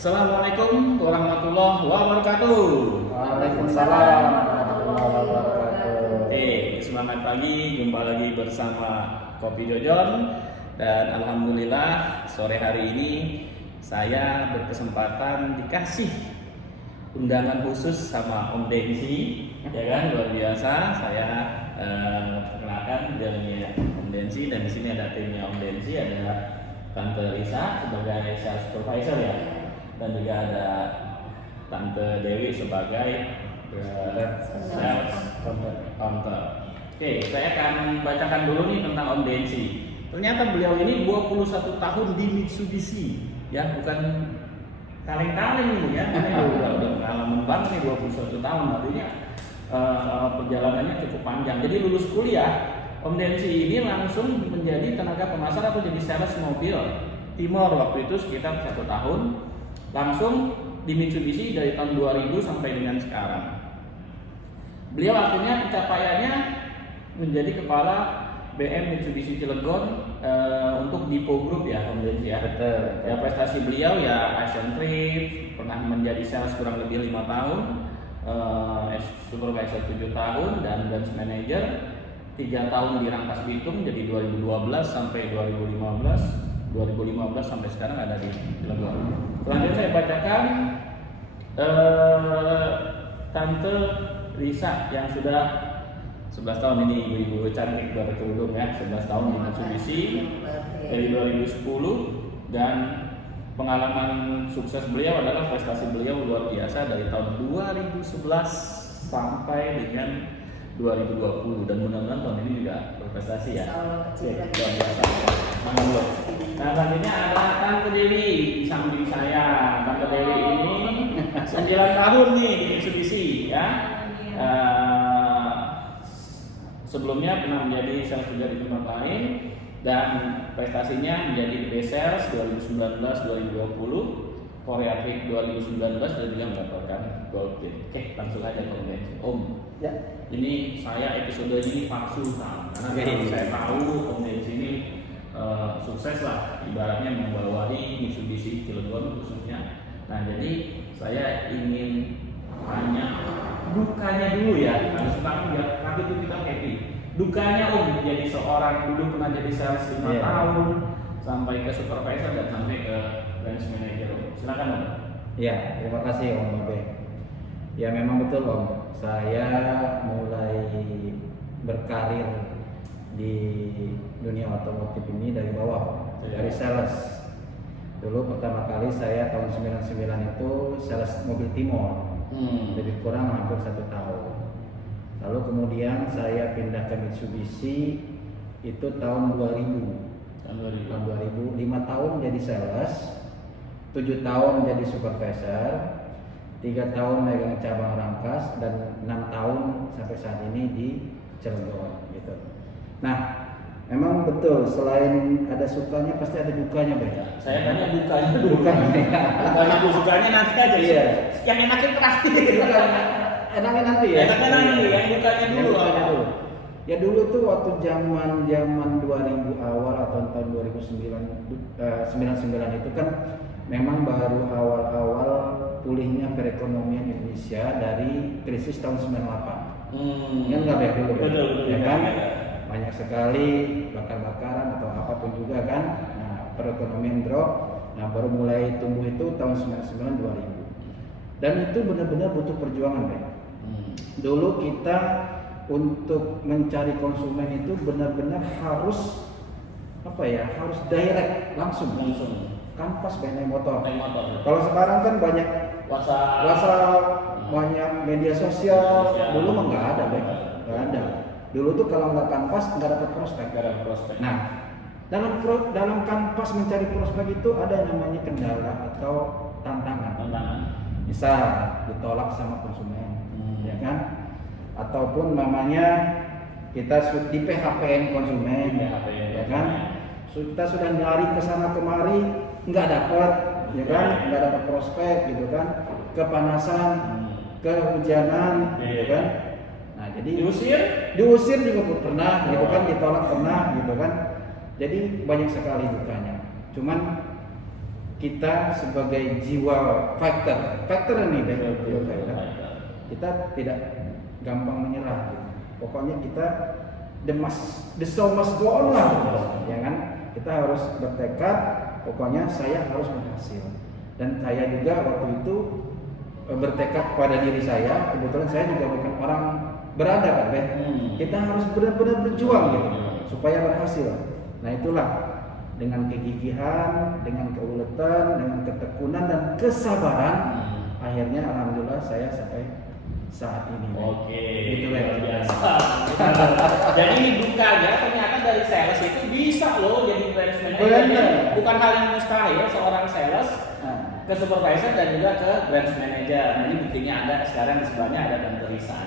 Assalamualaikum warahmatullahi wabarakatuh. Waalaikumsalam warahmatullahi wabarakatuh. Oke, semangat pagi, jumpa lagi bersama Kopi Jojon. Dan alhamdulillah sore hari ini saya berkesempatan dikasih undangan khusus sama Om Densi, ya kan, luar biasa. Saya perkenalkan dia Om Densi, dan di sini ada timnya Om Densi, ada Tante Risa sebagai sales supervisor ya, dan juga ada Tante Dewi sebagai sales counter. Oke, saya akan bacakan dulu nih tentang Om Densi. Ternyata beliau ini 21 tahun di Mitsubishi, ya, bukan kaleng-kaleng ini ya. Ini udah pengalaman banget nih, 21 tahun, artinya perjalanannya cukup panjang. Jadi lulus kuliah, Om Densi ini langsung menjadi tenaga pemasar atau jadi sales mobil Timor waktu itu sekitar 1 tahun, langsung di Mitsubishi dari tahun 2000 sampai dengan sekarang. Beliau akhirnya pencapaiannya menjadi kepala BM Mitsubishi Cilegon untuk Dipo Group ya, Om Densi ya. Betul. Ya, prestasi beliau ya Asian Trip, pernah menjadi sales kurang lebih 5 tahun, supervisor 7 tahun, dan branch manager 3 tahun di Rangkas Bitung, jadi 2012 sampai 2015 sampai sekarang ada di Cilegon. Selanjutnya saya bacakan Tante Risa yang sudah 11 tahun ini, ibu-ibu cantik berkerudung ya, 11 tahun di Mitsubishi dari 2010, dan pengalaman sukses beliau adalah prestasi beliau luar biasa dari tahun 2011 sampai dengan 2020, dan mudah-mudahan tahun ini juga berprestasi ya. Oke, luar biasa. Mantap. Nah, selanjutnya ada Tante Dewi di samping saya. Tante Dewi ini 9 tahun nih di Mitsubishi ya. Sebelumnya pernah menjadi sales juga di tempat lain, dan prestasinya menjadi best sales 2019-2020, Korea Trip 2019, dan juga mendapatkan Gold Plate. Oke, langsung aja ke Om. Ya. Ini saya episode ini palsu karena saya tahu Om Densi ini sukses lah, ibaratnya membawahi Mitsubishi Cilegon khususnya. Nah, jadi saya ingin tanya dukanya dulu ya, harus tahu ya, nanti itu kita happy. Dukanya Om jadi seorang, dulu pernah jadi sales 5 tahun, sampai ke supervisor dan sampai ke branch manager. Silakan Om. Ya, terima kasih Om Abe. Ya, memang betul Om. Saya mulai berkarir di dunia otomotif ini dari bawah, dari sales. Dulu pertama kali saya tahun 99 itu sales mobil Timor. Lebih kurang hampir 1 tahun. Lalu kemudian saya pindah ke Mitsubishi itu tahun 2000. Tahun 2000, 5 tahun jadi sales, 7 tahun jadi supervisor, 3 tahun megang cabang Rangkas, dan 6 tahun sampai saat ini di Cilegon gitu. Nah, memang betul, selain ada sukanya pasti ada dukanya, Bang. Saya tanya dukanya dulu. Dukanya dulu, sukanya nanti aja. Iya. Yang enaknya terakhir. Enaknya nanti ya. Enaknya nanti, yang dukanya dulu. Ya dulu tuh waktu zaman 2000 awal atau tahun 99 itu kan memang baru awal-awal pulihnya perekonomian Indonesia dari krisis tahun 98. Kan nggak baik dulu kan? Betul, Ya kan? Banyak sekali bakar-bakaran atau apapun juga kan. Nah, perekonomian drop. Nah, baru mulai tumbuh itu tahun 99-2000. Dan itu benar-benar butuh perjuangan, Bang. Dulu kita untuk mencari konsumen itu benar-benar harus harus direct langsung. Kanvas naik motor. Kalau sekarang kan banyak WhatsApp, banyak media sosial. Dulu mah nggak ada, Bang. Nggak ada. Dulu tuh kalau nggak kanvas nggak dapat prospek. Nah, dalam kanvas mencari prospek itu ada yang namanya kendala atau tantangan. Misal ditolak sama konsumen, ya kan? Ataupun namanya kita di PHP-in konsumen, ya kan? Kita sudah nyari ke sana kemari nggak dapat, ya kan? Nggak dapat prospek gitu kan? Kepanasan, kehujanan, gitu kan? Nah, jadi diusir juga pernah, gitu kan? Ditolak pernah, gitu kan? Jadi banyak sekali dukanya. Cuman kita sebagai jiwa fighter ini jiwa fighter, kita tidak gampang menyerah. Pokoknya kita the show must go on lah, ya kan? Kita harus bertekad. Pokoknya saya harus berhasil. Dan saya juga waktu itu bertekad pada diri saya. Kebetulan saya juga bukan orang berada kan, Ben? Kita harus benar-benar berjuang gitu supaya berhasil. Nah itulah dengan kegigihan, dengan keuletan, dengan ketekunan dan kesabaran, akhirnya alhamdulillah saya sampai saat ini. Oke, gitu luar biasa. Jadi dukanya ternyata dari sales itu bisa loh jadi branch manager. Bukan hal yang mustahil seorang sales ke supervisor dan juga ke branch manager. Nah ini buktinya ada sekarang sebelahnya ada Tante Risa.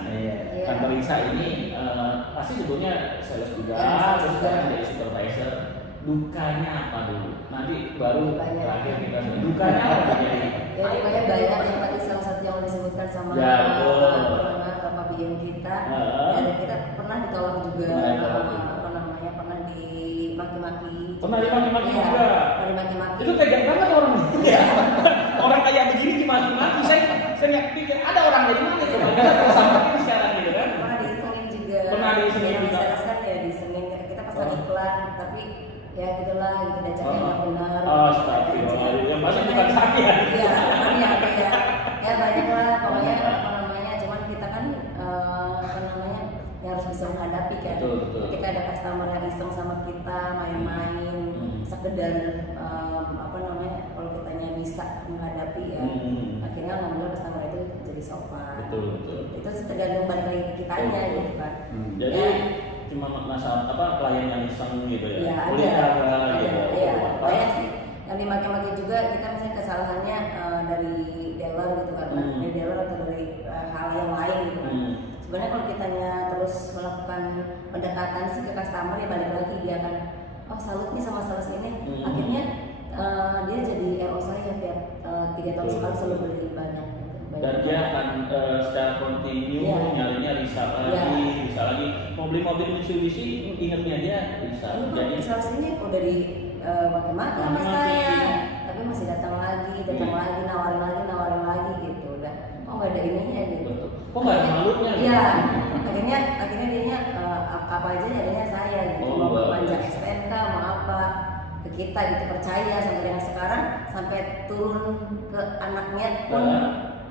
Tante Risa ini pasti sebutnya sales juga, terus sekarang jadi supervisor. Dukanya apa dulu? Nanti baru terakhir kita dukanya apa jadi? Ya dukanya banyak, yang tadi salah satu yang disebutkan sama Bapak BM kita, dan kita pernah ditolak juga, pernah dimaki-maki. Pernah dimaki-maki juga. Pernah dimaki-maki. Itu tegang banget orang. Orang kayak begini dimaki-maki. Saya nggak pikir ada orang kayak gimana itu. Kita sama sekarang gitu kan. Pernah diisengin juga. Pernah diisengin juga. Ya diisengin. Kita pasang iklan, tapi ya gitulah, gitu dacanya nggak benar. Astagfirullah. Yang pasti bukan saya. Iya, ya banyak lah pokoknya cuman kita kan ya harus bisa menghadapi kan. Betul. Ketika ada customer yang iseng sama kita main-main, sekedar kalau kitanya bisa menghadapi ya, akhirnya alhamdulillah customer itu jadi sopan. Betul. Itu tergantung balik lagi ke kitanya gitu kan. Jadi ya, cuma masalah klien yang iseng gitu ya. Iya, banyak sih. Yang dimaki-maki juga kita misalnya kesalahannya dari dealer gitu karena dari dealer atau dari hal yang lain gitu kan. Sebenarnya kalau kitanya terus melakukan pendekatan sih ke customer ya balik lagi dia akan salut nih sama sales ini. Akhirnya dia jadi RO saya tiap 3 tahun sekali selalu beli banyak. Dan dia akan secara kontinu nyarinya Risa lagi. Mau beli mobil Mitsubishi ingetnya dia bisa. Jadi sales ini udah di maki-maki sama saya, tapi masih datang lagi, nawarin lagi gitu. Dan nggak ada ininya gitu. Kok nggak ada malunya? Iya. Akhirnya dia apa aja nyarinya saya gitu. Mau panjang STNK mau apa ke kita gitu, percaya sampai dengan sekarang sampai turun ke anaknya pun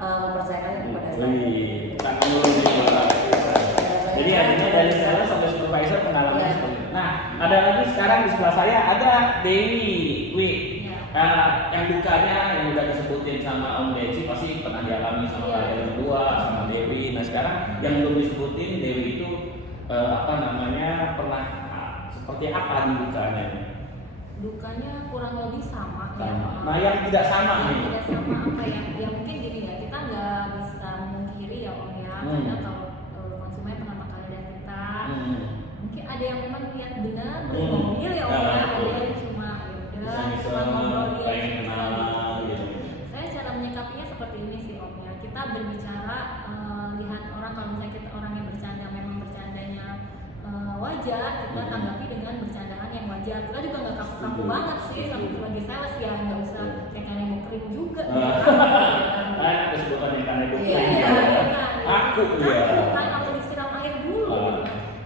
mempercayakan kepada saya. Tangan dulu nih. Jadi akhirnya dari sales sampai supervisor pengalaman seperti itu. Nah, ada lagi sekarang di sebelah saya ada Dewi. Yang dukanya yang udah disebutin sama Om Deci pasti pernah dialami sama kalian berdua, sama Dewi. Nah sekarang yang belum disebutin Dewi itu pernah seperti apa di dukanya? Dukanya kurang lebih sama. Nah yang tidak sama nih. Tidak sama apa ya mungkin gini ya, kita nggak bisa memungkiri ya Om ya. Karena kalau konsumen pertama kali dari kita, mungkin ada yang memang niat benar beli mobil ya Om ya, ada yang cuma cuma ngobrolin gitu. Saya cara menyikapinya seperti ini sih Om ya. Kita berbicara, lihat orang, kalau misalnya kita orang yang bercanda memang bercandanya wajar, kita tanggapi dengan bercandaan yang wajar. Kita juga nggak kaku-kaku banget sih sebagai sales ya, nggak usah kayak kalian mau kering juga. Kesebutan yang kalian aku kan harus disiram air dulu.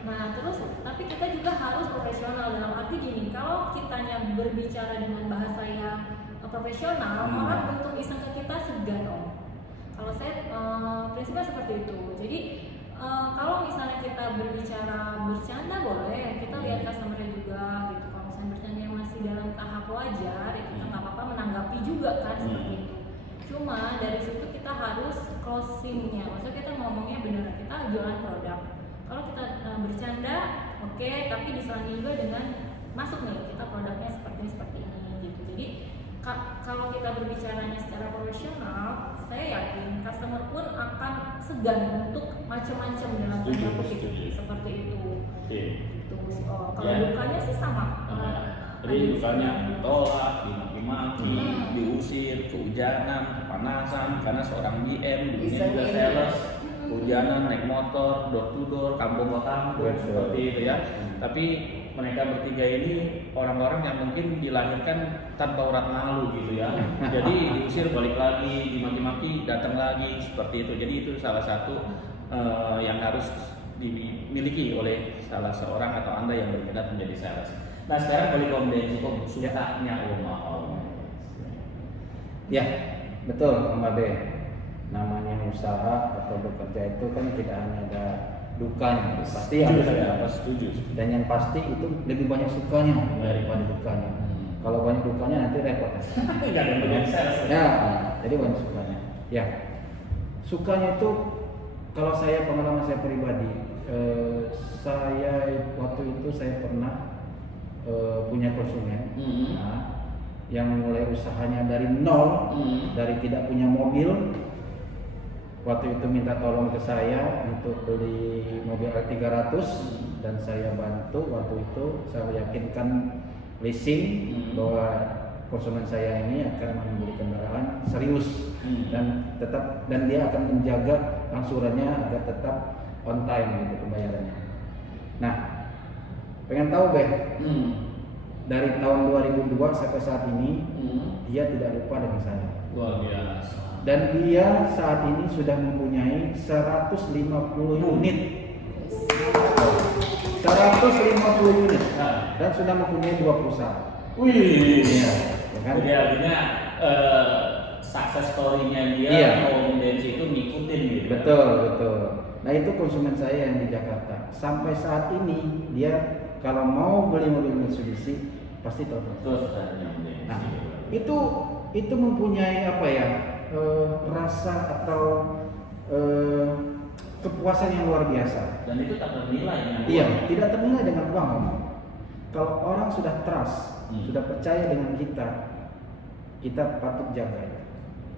Nah terus tapi kita juga harus profesional dalam arti gini, kalau kitanya berbicara dengan bahasa yang profesional, orang untuk iseng ke kita segan Om. Kalau saya prinsipnya seperti itu. Jadi kalau misalnya kita berbicara bercanda boleh, kita lihat customer-nya juga gitu. Kalau misalnya bercanda yang masih dalam tahap wajar, ya kita nggak apa-apa menanggapi juga kan seperti itu. Cuma dari situ kita harus closing-nya, maksudnya kita ngomongnya benar, kita jualan produk. Kalau kita bercanda, oke, tapi diselangi juga dengan masuk nih, kita produknya seperti ini gitu. Jadi kalau kita berbicaranya secara profesional, saya yakin customer pun akan segan untuk macam-macam dalam tanda kutip seperti itu. Kalau dukanya sih sama. Jadi dukanya ditolak, dimaki-maki, diusir, kehujanan, kepanasan karena seorang BM, dulunya juga sales, kehujanan naik motor, door to door, kampung ke kampung seperti itu ya. Tapi mereka bertiga ini orang-orang yang mungkin dilahirkan tanpa urat malu gitu ya. Jadi diusir balik lagi, dimaki-maki datang lagi seperti itu. Jadi itu salah satu yang harus dimiliki oleh salah seorang atau Anda yang berminat menjadi sales. Nah sekarang balik Om Denci, kok sukanya Om. Ya, betul Mbak Be. Namanya usaha atau bekerja itu kan tidak hanya ada dukanya, pasti harus ada. Setuju. Dan yang pasti itu lebih banyak sukanya daripada dukanya. Kalau banyak dukanya nanti repot. Tidak ada banyak sales. Ya, jadi banyak sukanya. Ya, sukanya itu kalau saya pengalaman saya pribadi, saya waktu itu saya pernah punya konsumen, nah, yang mulai usahanya dari nol, dari tidak punya mobil. Waktu itu minta tolong ke saya untuk beli mobil L300 dan saya bantu. Waktu itu saya yakinkan leasing bahwa konsumen saya ini akan membeli kendaraan serius dan dia akan menjaga angsurannya agar tetap on time gitu pembayarannya. Nah, pengen tahu Beh, dari tahun 2002 sampai saat ini dia tidak lupa dengan saya. Luar biasa. Dan dia saat ini sudah mempunyai 150 unit. 150 unit dan sudah mempunyai 2 perusahaan. Wih, ya kan? Jadi artinya success story-nya dia, Om Denci itu ngikutin gitu. Betul. Nah itu konsumen saya yang di Jakarta. Sampai saat ini dia kalau mau beli mobil Mitsubishi pasti telepon. Terus tanya Om Denci. Nah itu mempunyai apa ya? Rasa atau kepuasan yang luar biasa. Dan itu tak ternilai dengan uang. Iya, tidak ternilai dengan uang. Kalau orang sudah trust, sudah percaya dengan kita patut jaga,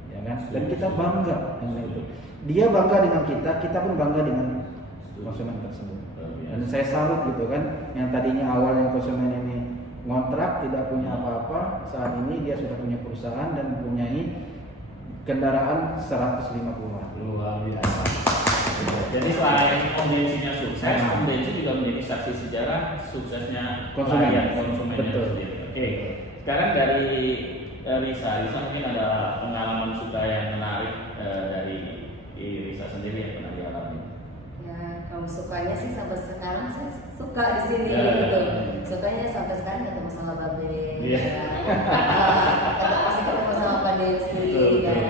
ya kan? Dan kita bangga dengan itu. Dia bangga dengan kita pun bangga dengan konsumen tersebut. Dan saya salut gitu kan, yang tadinya awalnya konsumen ini ngontrak tidak punya apa-apa, saat ini dia sudah punya perusahaan dan mempunyai kendaraan 150. Luar biasa. Jadi selain Om Denci-nya sukses, Om Denci juga menjadi saksi sejarah suksesnya konsumennya sendiri. Oke. Sekarang dari Risa mungkin ada pengalaman suka yang menarik dari Risa sendiri yang pernah dialami. Ya, kalau sukanya sih sampai sekarang saya suka di sini gitu. Sukanya sampai sekarang ketemu sama Babe. Ketemu sama Pak Denci kan.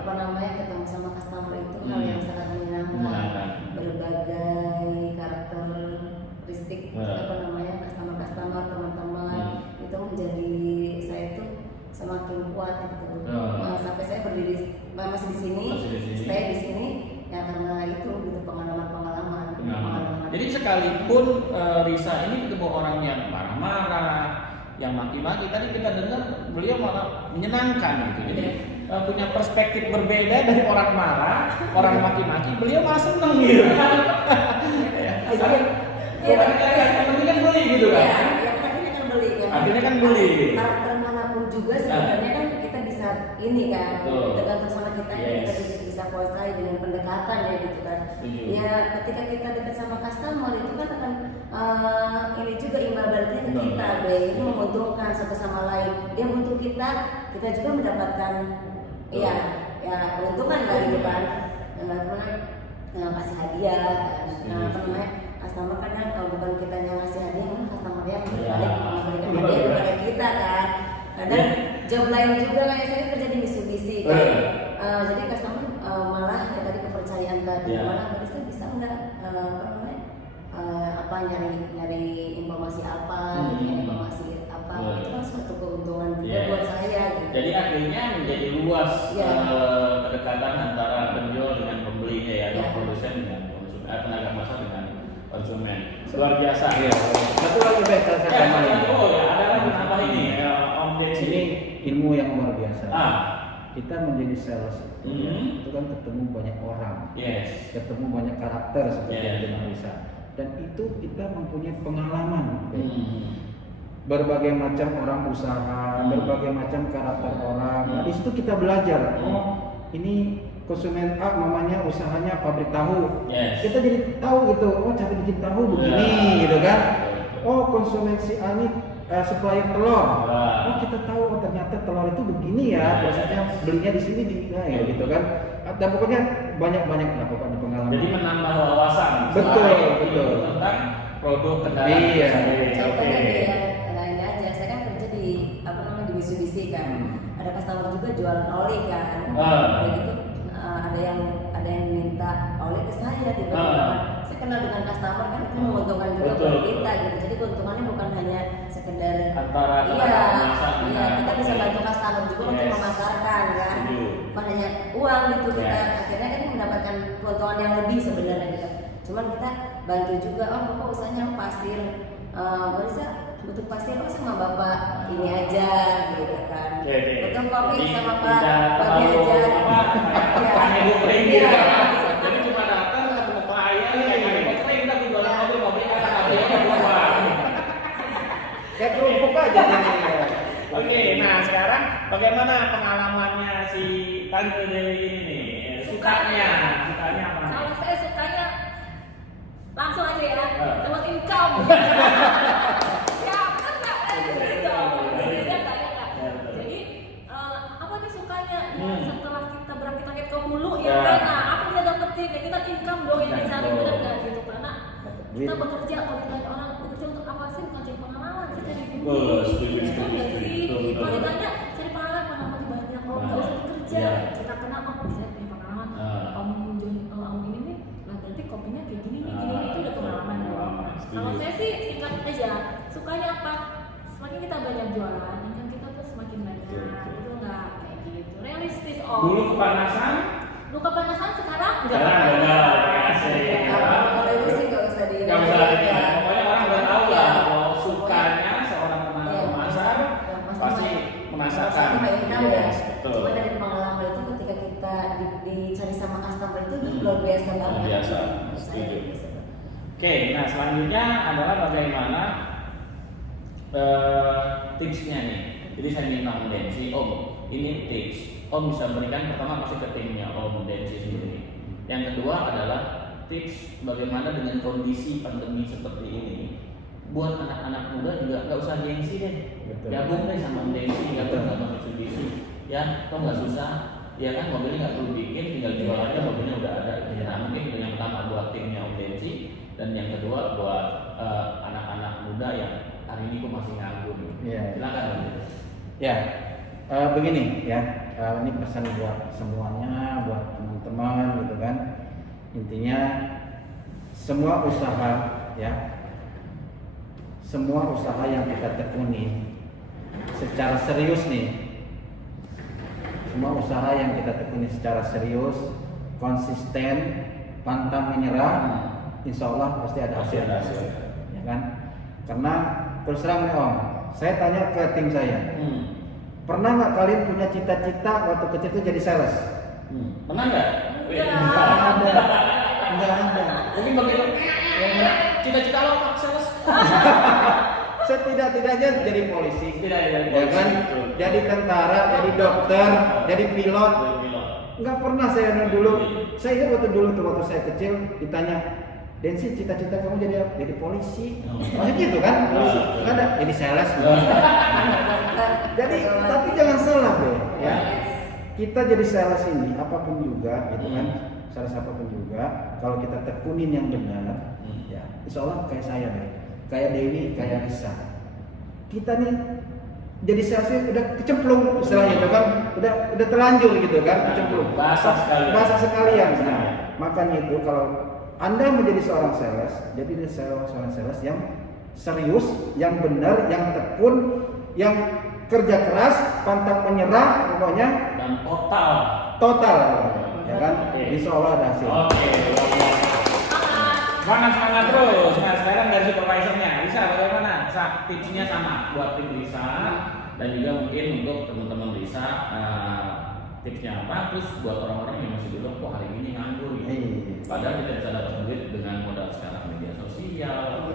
Apa namanya ketemu sama customer itu hal yang sangat menyenangkan. Berbagai karakteristik apa namanya customer teman-teman itu menjadi saya itu semakin kuat gitu. Sampai saya berdiri masih di sini, stay di sini ya karena itu gitu pengalaman. Jadi sekalipun Risa ini ketemu orang yang marah-marah, yang maki-maki, tadi kita dengar beliau malah menyenangkan gitu. Jadi punya perspektif berbeda dari orang marah, orang maki-maki, beliau malah senang gitu. Yang penting kan beli gitu kan? Ya, akhirnya kan beli kan. Akhirnya kan beli. Karakter manapun juga sebenarnya kan kita bisa ini kan, tergantung sama kita kita bisa kuasai dengan pendekatan ya gitu kan. Ya ketika kita dekat sama customer itu kan akan ini juga imbal baliknya ke kita, itu menguntungkan satu sama lain. Dia butuh kita juga mendapatkan ya keuntungan lah gitu kan. Kasih hadiah kan. Apa namanya? Customer kadang kalau bukan kita yang ngasih hadiah, customer yang balik memberikan hadiah kepada kita kan. Kadang job lain juga kayak saya kerja di Mitsubishi kan. Jadi customer malah ya tadi kepercayaan tadi malah barista bisa nggak nyari informasi apa, informasi apa itu kan suatu keuntungan juga buat saya gitu. Jadi akhirnya menjadi luas kedekatan antara penjual dengan pembelinya ya, produsen dengan konsumen, tenaga pasar dengan konsumen. Luar biasa. Satu lagi baik saya tambahin. Ada lagi apa ini? Om Denci ini ilmu yang luar biasa. Kita menjadi sales itu kan ketemu banyak orang, ketemu banyak karakter seperti yang Risa, dan itu kita mempunyai pengalaman. Berbagai macam orang usaha, berbagai macam karakter orang. Nah, di situ kita belajar. Oh, ini konsumen A mamanya usahanya pabrik tahu. Kita jadi tahu gitu. Oh, cara bikin tahu begini gitu kan. Oh konsumen si A ini supplier telur. Nah. Oh kita tahu oh, ternyata telur itu begini ya. Prosesnya belinya di sini ya gitu kan. Dan pokoknya banyak lah pokoknya pengalaman. Jadi menambah wawasan. Betul, selain betul. Tentang produk kendaraan. Iya. Contohnya ini aja, saya kan kerja di di Mitsubishi kan. Ada customer juga jualan oli kan. Kayak gitu ada yang minta oli ke saya tiba-tiba. Saya kenal dengan customer kan itu menguntungkan juga Betul. buat kita gitu. Jadi keuntungannya bukan hanya sekedar Antara iya, kita bisa bantu customer juga untuk memasarkan kan. Bukan hanya uang gitu kita akhirnya kan mendapatkan keuntungan yang lebih sebenarnya gitu. Cuman kita bantu juga, oh bapak usahanya pasir, bisa butuh pasir, oh sama bapak ini aja gitu kan. Butuh kopi sama pak kopi aja. Ibu kering gitu. Jadi cuma datang ketemu klien, kayak kering tapi jualan mobil kata-katanya buang. Kayak kerupuk aja ini. Oke, nah sekarang bagaimana pengalamannya si Tante Dewi ini nih? Sukanya apa? Kalau saya sukanya langsung aja ya, dapat income. Ya benar nggak? Jadi apa nih sukanya? Ya, setelah kita berakit-akit ke hulu ya kan, apa kita dapetin? Ya kita income dong yang dicari benar nggak gitu karena kita bekerja kalau ditanya orang bekerja untuk apa sih? Bukan cari pengalaman, kita cari duit. Kalau ditanya cari pengalaman banyak, oh nggak usah bekerja, kita kenal oh bisa cari pengalaman. Om ini nih, nah berarti kopinya kayak gini nih, itu udah pengalaman dong. Kalau saya sih singkat aja, sukanya apa? Semakin kita banyak jualan, kan kita tuh semakin banyak, itu nggak kayak gitu. Realistis om. Dulu kepanasan? Dulu kepanasan sekarang nggak. Kalau itu sih nggak usah Nggak usah pokoknya orang udah tahu lah kalau sukanya seorang penanam pemasaran pasti menasarkan. Betul. Cuma dari pengalaman itu ketika kita dicari sama customer itu luar biasa banget. Luar biasa. Setuju. Oke, nah selanjutnya adalah bagaimana tipsnya nih. Jadi saya minta Om Densi, Om, ini tips. Om bisa berikan pertama pasti ke timnya Om Densi sendiri. Yang kedua adalah tips bagaimana dengan kondisi pandemi seperti ini. Buat anak-anak muda juga nggak usah gengsi deh. Gabung deh sama Om Densi, gabung sama Mitsubishi. Ya, kok nggak susah. Ya kan mobilnya nggak perlu bikin, tinggal jual aja mobilnya udah ada. Nah mungkin itu yang pertama buat timnya Om Densi, dan yang kedua buat anak-anak muda yang hari ini kok masih nganggur. Silakan Om Densi. Ya, begini ya, ini pesan buat semuanya, buat teman-teman gitu kan. Intinya semua usaha ya, semua usaha yang kita tekuni secara serius nih, semua usaha yang kita tekuni secara serius, konsisten, pantang menyerah, insya Allah pasti ada hasil, ya kan? Karena terus terang nih Om, saya tanya ke tim saya, pernah nggak kalian punya cita-cita waktu kecil itu jadi sales? Pernah nggak? Nggak ada. Mungkin begitu. Cita-cita lo Pak sales. Setidak-tidaknya jadi polisi, Tidak. ya kan? Jadi tentara, jadi dokter, jadi pilot. Nggak pernah saya dulu. Saya ingat waktu saya kecil ditanya, Densi cita-cita kamu jadi apa? Jadi polisi. Maksudnya gitu kan? Polisi. Nggak ada. Jadi sales. Jadi tapi jangan salah deh, ya. Kita jadi sales ini apapun juga, gitu kan? Sales apapun juga, kalau kita tekunin yang benar, ya, insya Allah kayak saya deh, kayak Dewi, kayak Risa. Kita nih jadi salesnya udah kecemplung istilahnya, itu kan? Udah terlanjur gitu kan, kecemplung. Bahasa sekalian. Nah, makanya itu kalau Anda menjadi seorang sales, jadi seorang sales yang serius, yang benar, yang tekun, yang kerja keras, pantang menyerah, pokoknya dan total, ya kan? Insya Allah ada hasil. Oke, luar biasa. Semangat terus. Nah sekarang dari supervisornya, Risa bagaimana? Tipsnya sama buat tim Risa dan juga mungkin untuk teman-teman Risa. Tipsnya apa? Terus buat orang-orang yang masih bilang, kok hari ini nganggur gitu. Padahal kita bisa dapat duit dengan modal sekarang media sosial.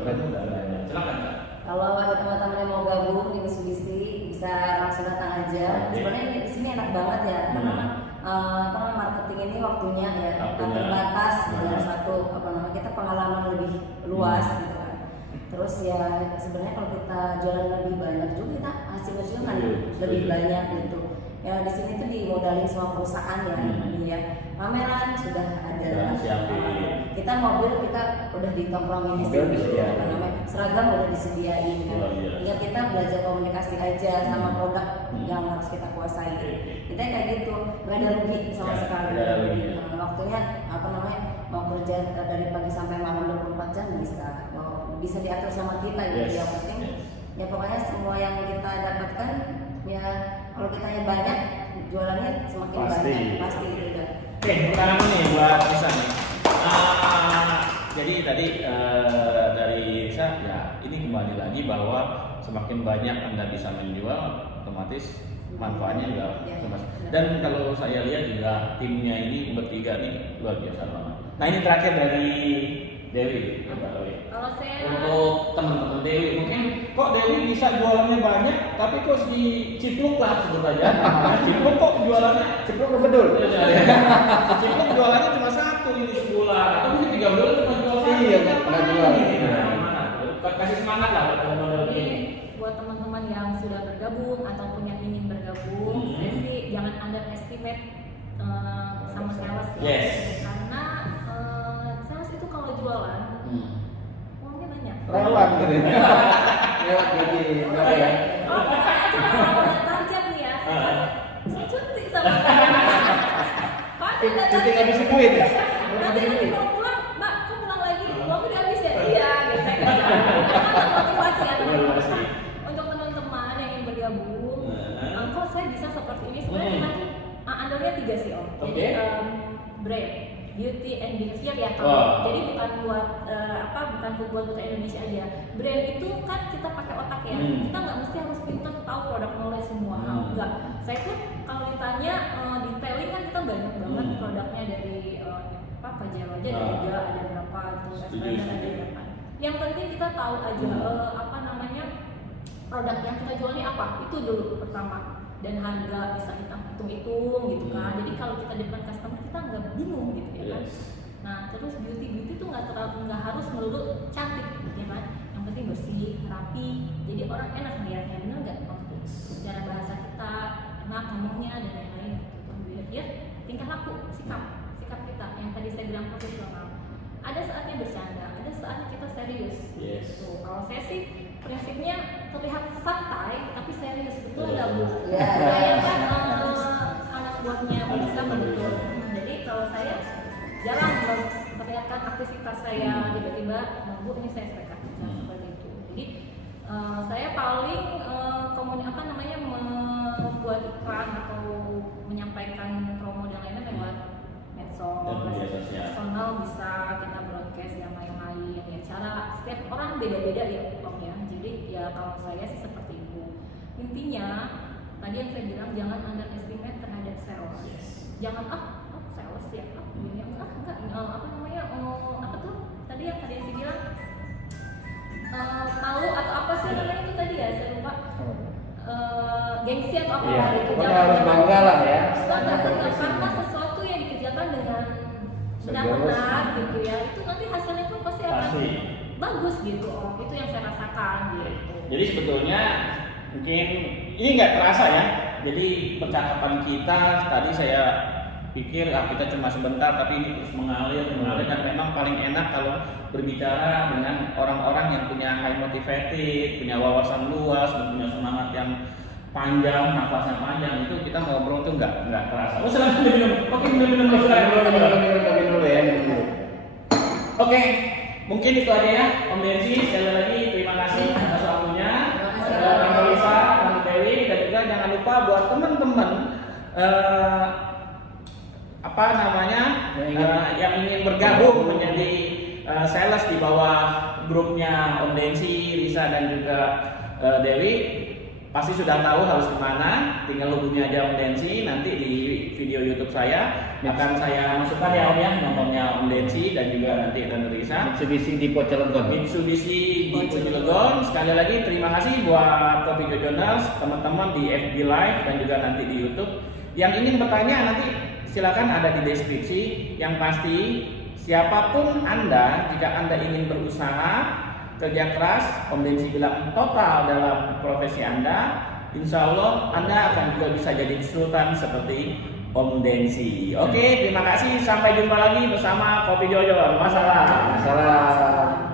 Silakan Kak. Kalau ada teman-teman yang mau gabung di Mitsubishi bisa langsung datang aja. Sebenarnya di sini enak banget ya, karena marketing ini waktunya ya terbatas dengan satu kita pengalaman lebih luas gitu kan. Terus ya sebenarnya kalau kita jualan lebih banyak juga kita hasilnya juga kan lebih banyak gitu. Ya di sini tuh dimodalin sama perusahaan ya, ya pameran sudah ada. Kita mobil kita udah ditongkrongin di sini, seragam udah disediain. Tinggal kita belajar komunikasi aja sama produk yang harus kita kuasai. Kita kayak gitu, nggak ada rugi sama sekali. Waktunya mau kerja dari pagi sampai malam 24 jam bisa diatur sama kita gitu. Yang penting ya pokoknya semua yang kita dapatkan ya kalau kita banyak jualannya semakin banyak pasti gitu kan. Oke, pertama nih buat Risa nih. Jadi tadi dari Risa ya ini kembali lagi bahwa semakin banyak Anda bisa menjual otomatis manfaatnya juga semakin. Dan kalau saya lihat juga timnya ini bertiga nih luar biasa banget. Nah ini terakhir dari Dewi. Kalau saya untuk teman-teman Dewi mungkin kok Dewi bisa jualannya banyak tapi kok si Cipluk lah sebut aja. Cipluk kok jualannya Cipluk betul. Cipluk jualannya cuma satu ini sebulan atau mungkin 3 bulan cuma jual satu. Iya, cuma jual. Kasih semangat lah buat teman-teman ini ini. buat teman-teman yang sudah bergabung ataupun yang ingin bergabung, saya sih jangan underestimate sama sales ya. Yes. Karena sales itu kalau jualan uangnya banyak. Lewat gitu. Lewat gaji berapa ya? Oh, bukan aja kalau target nih ya. Saya cuti sama Cuti nggak bisa duit ya? Nanti kalau pulang, Mbak, kok pulang lagi? Uangnya udah habis ya? Iya, gitu. Karena motivasi ya teman-teman. Untuk teman-teman yang ingin bergabung, kok saya bisa seperti ini? Sebenarnya kita andalnya 3 sih Om. Jadi brand, beauty and behavior ya kalau. Jadi bukan buat bukan buat Indonesia aja. Brand itu kan kita pakai otak ya. Kita nggak mesti harus pintar tahu produk knowledge semua. Enggak. Saya pun kalau ditanya detailing kan kita banyak banget produknya dari Pajero aja ada berapa terus ada berapa. Yang penting kita tahu aja produk yang kita jual ini apa. Itu dulu pertama. Dan harga bisa kita hitung-hitung gitu kan. Jadi kalau kita depan customer kita nggak bingung gitu ya kan. Nah terus beauty tuh nggak harus melulu cantik ya kan. Yang penting bersih, rapi. Jadi orang enak melihatnya, benar nggak? Secara bahasa kita enak ngomongnya dan lain-lain. Behavior, tingkah laku, sikap kita yang tadi saya bilang profesional. Ada saatnya bercanda, ada saatnya kita serius. Tuh, kalau saya sih prinsipnya terlihat santai tapi serius, betul nggak Bu? Saya kan anak buahnya bisa betul. Jadi kalau saya jarang memperlihatkan aktivitas saya tiba-tiba, Bu ini saya sepakat seperti itu. Jadi saya paling membuat iklan atau menyampaikan promo dan lainnya lewat medsos, personal bisa kita broadcast dan lain-lain ya. Cara setiap orang beda-beda ya Om ya. Jadi ya kalau saya sih seperti itu. Intinya tadi yang saya bilang jangan underestimate terhadap sales. Jangan sales ya ini enggak tadi yang saya bilang malu atau apa sih namanya itu tadi ya saya lupa. Gengsi atau apa gitu. Pokoknya harus bangga lah ya. Karena sesuatu yang dikerjakan dengan benar-benar gitu ya, itu nanti hasilnya tuh pasti akan bagus gitu Om. Itu yang saya rasakan gitu. Jadi sebetulnya mungkin ini nggak terasa ya. Jadi percakapan kita tadi saya pikir kita cuma sebentar tapi ini terus mengalir dan memang paling enak kalau berbicara dengan orang-orang yang punya high motivated, punya wawasan luas, punya semangat yang panjang, nafasnya panjang, itu kita ngobrol tuh nggak terasa. Oh silahkan minum. Oke minum dulu ya. Oke, mungkin itu aja ya Om Densi. Sekali lagi terima kasih atas waktunya. Bang Lisa, Bang Dewi, dan juga jangan lupa buat teman-teman yang ingin bergabung menjadi sales di bawah grupnya Om Densi, Risa dan juga Dewi, pasti sudah tahu harus kemana. Tinggal hubungi aja Om Densi. Nanti di video YouTube saya akan saya masukkan ya Om ya nomornya Om Densi dan juga nanti dan Risa. Mitsubishi di Cilegon. Sekali lagi terima kasih buat Kopi Jojoners, teman-teman di FB Live dan juga nanti di YouTube. Yang ingin bertanya nanti silakan ada di deskripsi. Yang pasti siapapun Anda, jika Anda ingin berusaha kerja keras, Om Densi bilang total dalam profesi Anda, insya Allah Anda akan juga bisa jadi sultan seperti Om Densi. Oke, terima kasih. Sampai jumpa lagi bersama Kopi Jojon. Masalah. Masalah.